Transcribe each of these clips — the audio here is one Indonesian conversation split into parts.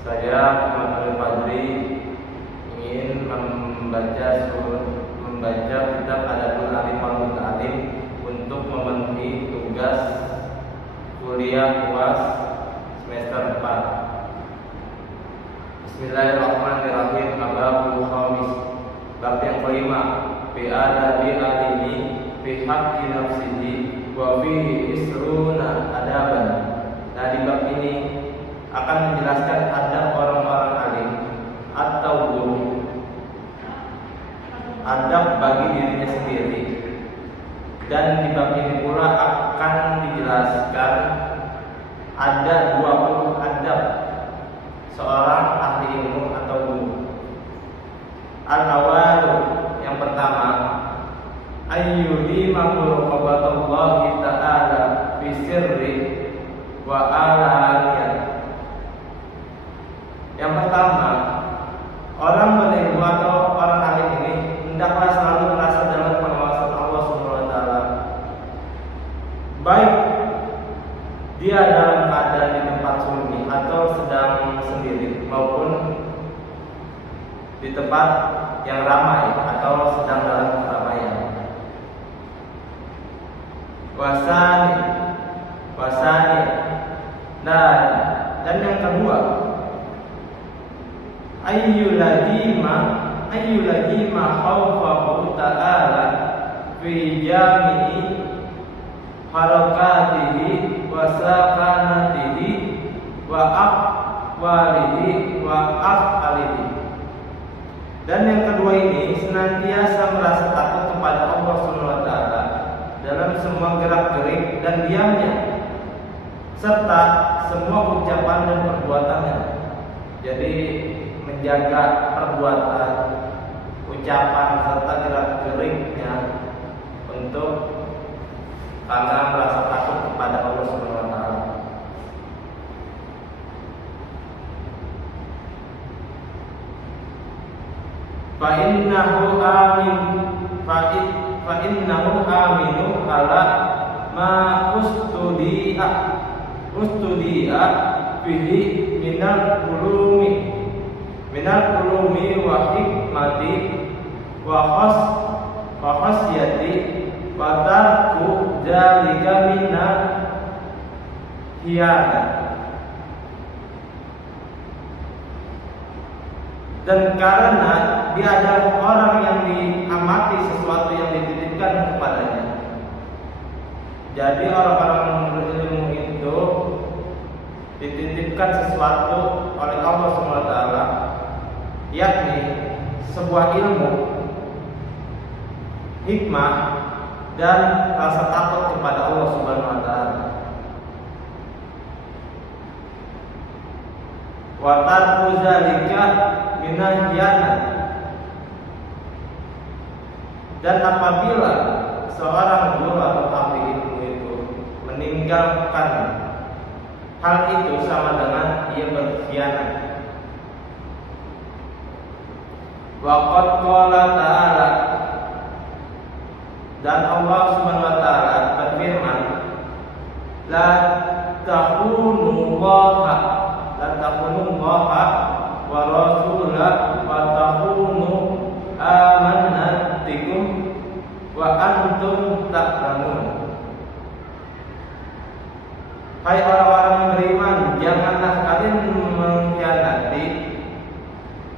Saya Muhammad Fadri ingin membaca kitab Adabul Alim wal Muta'allim untuk memenuhi tugas kuliah UAS semester 4. Bismillahirrahmanirrahim. Babul khamis. Bab yang kelima, fi adabi alimi fi haqqi nafsihi wa fihi isruna adaban. Nah, di bab ini akan menjelaskan adab orang-orang alim atau guru, adab bagi dirinya sendiri. Dan di bab ini pula akan dijelaskan ada 20 adab seorang ahli ilmu atau guru. Al-awwal, yang pertama, ayyudi maqrubatallahi ta'ala fi sirri wa alaniyah. Yang pertama, orang berilmu atau orang alim ini hendaklah selalu merasa dalam pengawasan Allah SWT, baik dia dalam keadaan di tempat sunyi atau sedang sendiri, maupun di tempat yang ramai atau sedang dalam keramaian. Wasani. Dan yang kedua, ayyulajima khawfahu ta'ala fi jami'i harakatihi wa sakanatihi wa aqwalihi wa af'alihi. Dan yang kedua ini senantiasa merasa takut kepada Allah SWT dalam semua gerak-gerik dan diamnya, serta semua ucapan dan perbuatannya. Jadi menjaga perbuatan, ucapan serta gerak-geriknya untuk karena merasa takut kepada Allah SWT. Fa'innahu aminu ala ma ustudi'a bihi minal ulumi wa hikmati wa khasyati wa tarku jalika minal hiyanat. Dan karena dia adalah orang yang diamati sesuatu yang dititipkan kepadanya. Jadi orang-orang berilmu itu dititipkan sesuatu oleh Allah SWT, yakni sebuah ilmu, hikmah, dan rasa takut kepada Allah SWT. Wa tarku zalika minahyanat. Dan apabila seorang guru atau ahli ilmu itu meninggalkan hal itu, sama dengan ia berkhianat. Wa qad qala ta'ala, dan Allah Subhanahu wa ta'ala berfirman, la takhunu Allah wa rasulah wa takhunu amanatikum wa antum ta'lamun. Hai orang-orang yang beriman, janganlah kalian mengkhianati.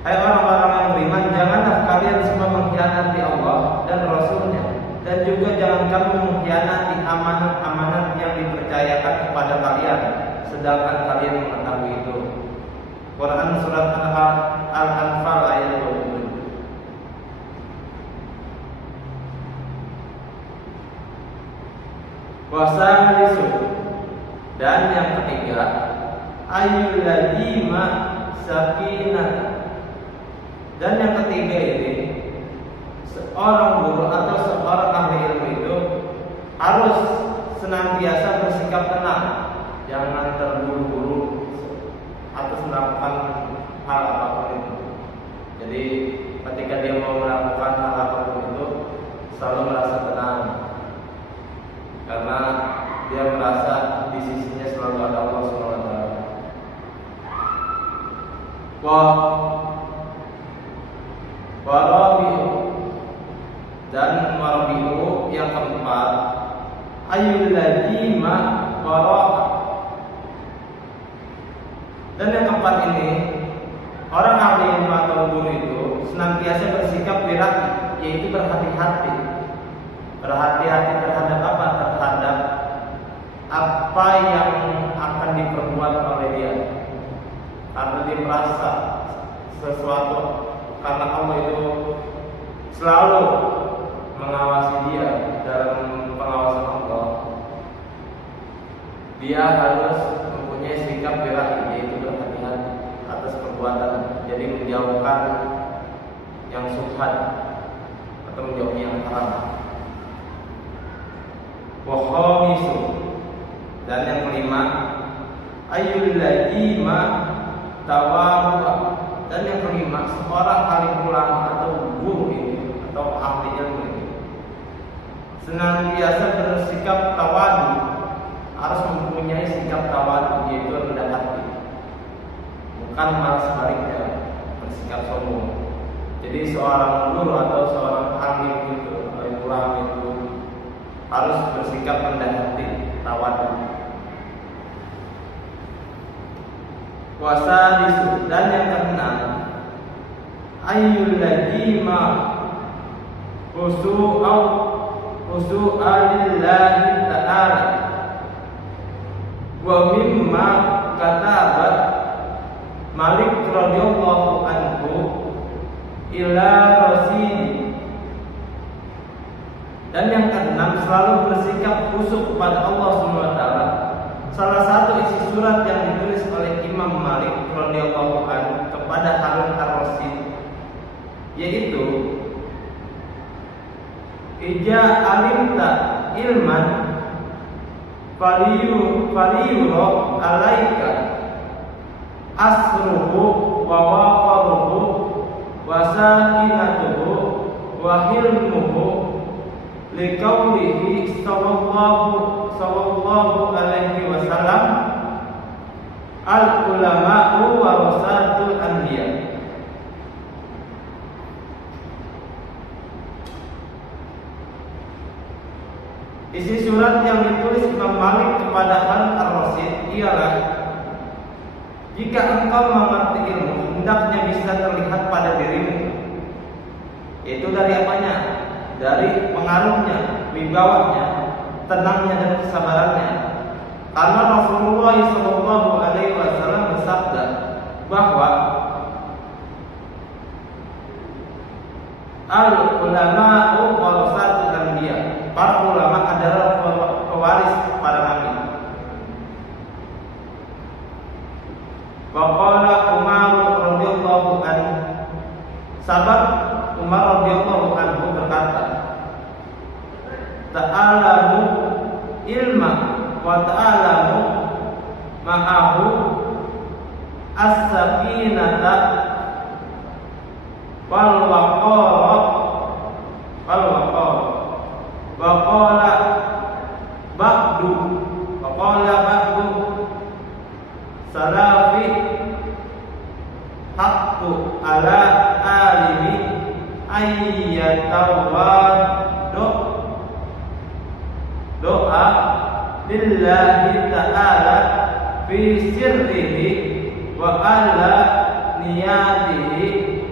Hai orang-orang yang beriman, janganlah kalian semua mengkhianati Allah dan Rasulnya, dan juga jangan kamu mengkhianati amanat-amanat yang dipercayakan kepada kalian, sedangkan kalian mengetahui itu. Quran surat Al-Anfal ayat 20. Wasalisu, dan yang ketiga, ayyulajima sakinah. Dan yang ketiga ini, seorang guru atau seorang ahli ilmu itu harus senantiasa bersikap tenang, jangan terburu-buru atau melakukan hal apapun itu. Jadi ketika dia mau melakukan hal apapun itu, selalu merasa tenang, karena dia merasa di sisinya selalu ada Allah SWT. Warabi'u, dan warabi'u yang keempat, ayyul ladzi ma wara'a. Dan yang keempat ini, orang alim atau guru itu senantiasa bersikap wiraki, yaitu berhati-hati. Berhati-hati terhadap apa? Terhadap apa yang akan diperbuat oleh dia. Karena dia merasa sesuatu, karena Allah itu selalu mengawasi dia dalam pengawasan Allah. Dia harus mempunyai sikap wiraki, yaitu berhati-hati atas perbuatan, jadi menjauhkan yang subhat atau menjauhi yang haram. Wa khamisu, dan yang kelima, ayyul ladzi ma tawadhu, dan yang kelima, seorang alim ulama atau guru ini atau ahli ilmu ini senantiasa bersikap tawadhu, harus mempunyai sikap tawadhu, yaitu rendah hati, bukan malah sebaliknya bersikap sombong. Jadi seorang guru atau seorang alim itu, alim ulama itu harus bersikap rendah hati, tawadhu. Wasadisu, dan yang keenam, ayyul ladzi ma usu'a lillahi ta'ala wa mimma katabat Malik radhiyallahu anhu ila rasidi. Dan yang keenam, selalu bersikap khusyuk kepada Allah SWT. Salah satu isi surat yang ditulis oleh Imam Malik radhiyallahu anhu kepada Harun ar-Rasyid, yaitu ija alimta ilman faliyuro alaika asruhu wa waqaruhu wa sakinatuhu wa hilmuhu liqaulihi sallallahu alaihi wasallam al ulama'u warasatul anbiya. Isi surat yang ditulis Imam Malik kepada Harun ar-Rasyid ialah, jika engkau mengerti ilmu, hendaknya bisa terlihat pada dirimu. Itu dari apanya? Dari pengaruhnya, wibawanya, tenangnya dan kesabarannya. Karena Rasulullah SAW bersabda bahwa al ulama'u warasatul anbiya, para ulama adalah pewaris para nabi. Wa qala Umar radhiyallahu anhu, sahabat Umar radhiyallahu anhu berkata, ta'alamu ilma wa ta'alamu ma'ahu as-sakinata wal waqara wa qala ba'du salafi haqqu ala alimi ayyatawadu doa lillahi ta'ala fi sirrihi wa ala niyatihi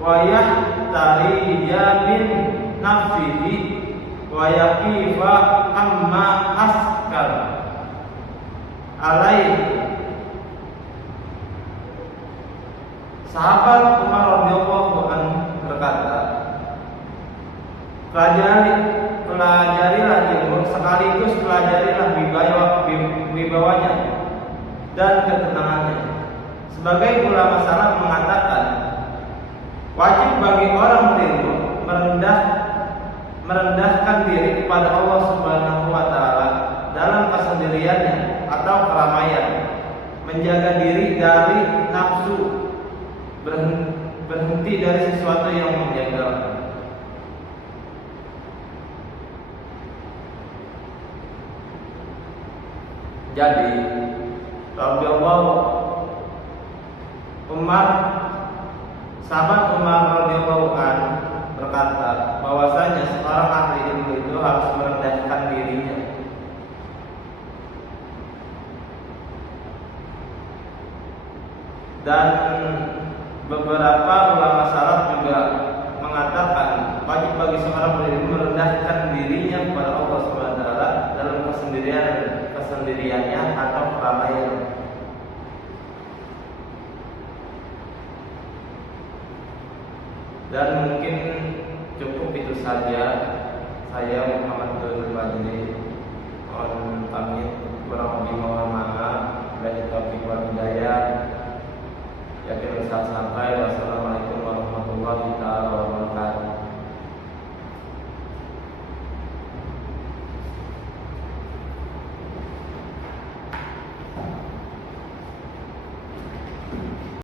wa yahtarija min nafsihi wa yaqifa amma askar alaihi. Sahabat Umar radhiyallahu anhu berkata, pelajarilah ilmu, sekaligus pelajarilah wibawanya dan ketenangannya. Sebagai ulama salaf mengatakan, wajib bagi orang berilmu merendahkan diri kepada Allah Subhanahu wa taala dalam kesendiriannya atau keramaian, menjaga diri dari nafsu, berhenti dari sesuatu yang menjanggalkan. Jadi, radhiyallahu Umar Sahabat Umar radhiyallahu anhu berkata bahwasanya seorang ahli ilmu itu harus merendahkan dirinya. Dan beberapa ulama salaf juga mengatakan wajib bagi seorang berilmu merendahkan dirinya kepada Allah SWT dalam kesendiriannya atau keramaian. Dan mungkin cukup itu saja. Saya Muhammad Abdul Majid mohon pamit, kurang lebih mohon maaf. Bila taufiq wal hidayah. Yakin bisa sampai. Wassalamualaikum warahmatullahi wabarakatuh.